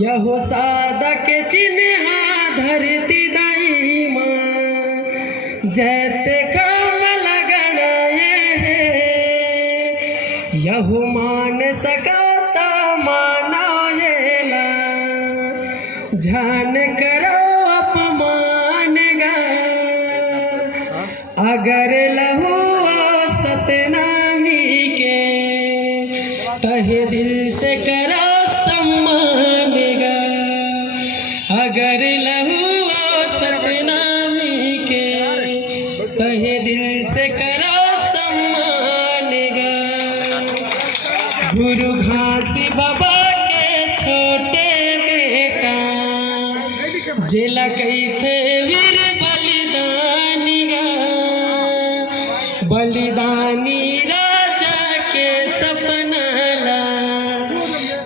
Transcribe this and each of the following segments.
यहो साधक चिन्हा धरती दाई माँ जैते काम लगन यहु मान सकता माना येला ध्यान करो अपमान गा अगर लहू सतनामी के तहे दिल से करो सम्मान गा अगर लहू सतनामी के तहे दिल से करो सम्मान गा गुरु घासी बाबा के छोटे बेटा जिला कई थे वीर बलिदानी गा बलिदानी राजा के सपना ला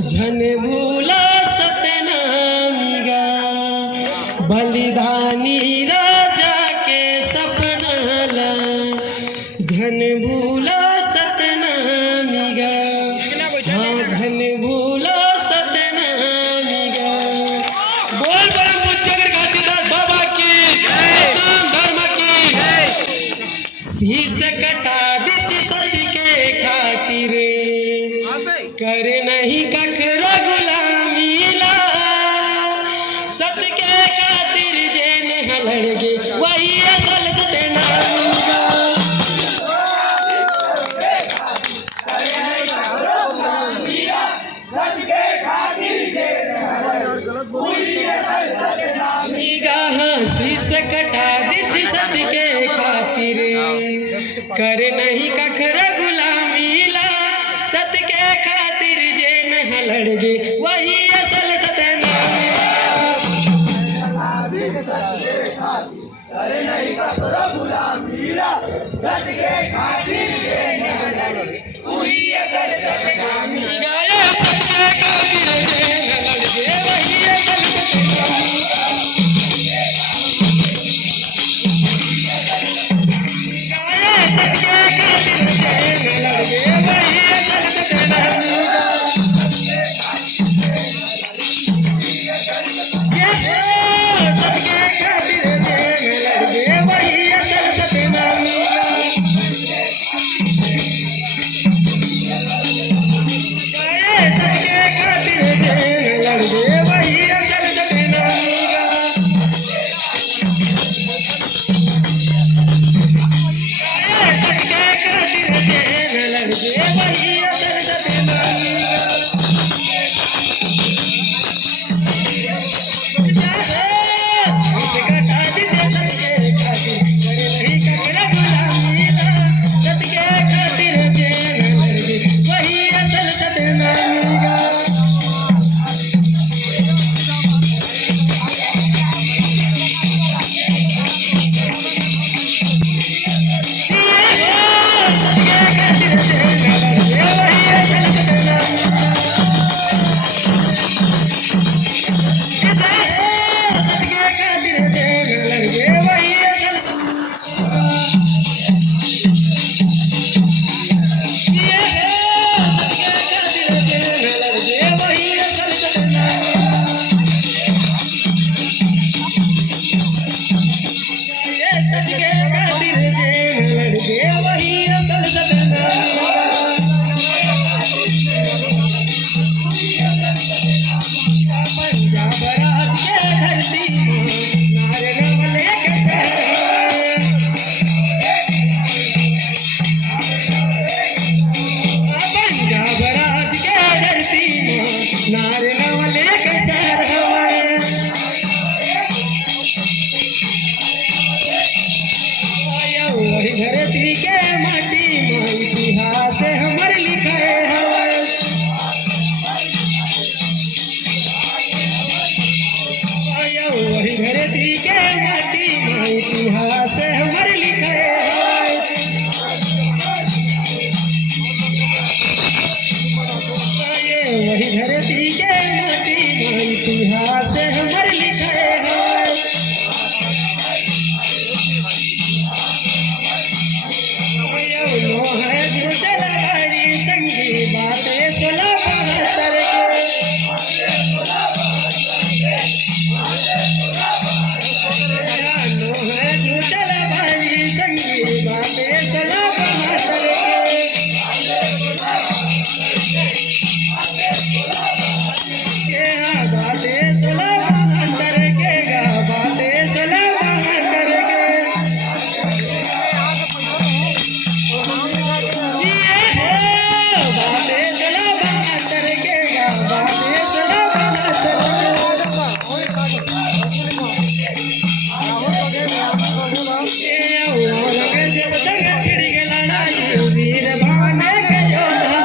झन भूला सतनामी गा बलिदानी राजा के सपना ला झन भूला सतनामी गा हाँ झन भूला सतनामी गा बोल परम पूज्य घासीदास बाबा की धर्म की शीश कटा दिच सती के खातिर कर नहीं कखरो गुलामीला सत के खातिर जेन हलड़गे वही असल सतनामी गा शीश कटा दिच सत के खातिर कर नहीं कखर गुलामीला सत के खातिर जे न लड़गे वही असल सतनामी करे नहीं कखर गुलामीला सत के खातिर जे न लड़गे वही असल सतनामी गाया सत के खातिर जे न लड़गे वही असल सतनामी के बाते सुलभ अंतर के गा बाते सुलभ अंतर के बाते सुलभ अंतर के गा बाते सुलभ अंतर के जब संग छिड़ गेला नाई वीर भाने के योद्धा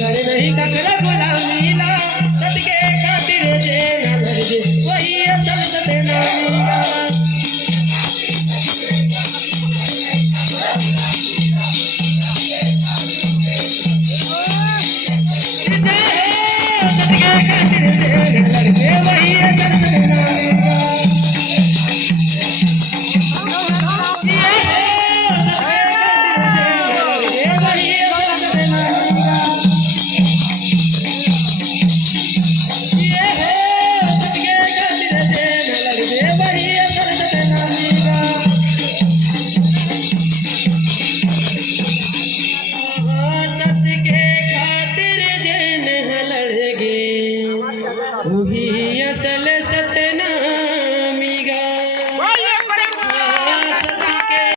कर नहीं ककरा बोला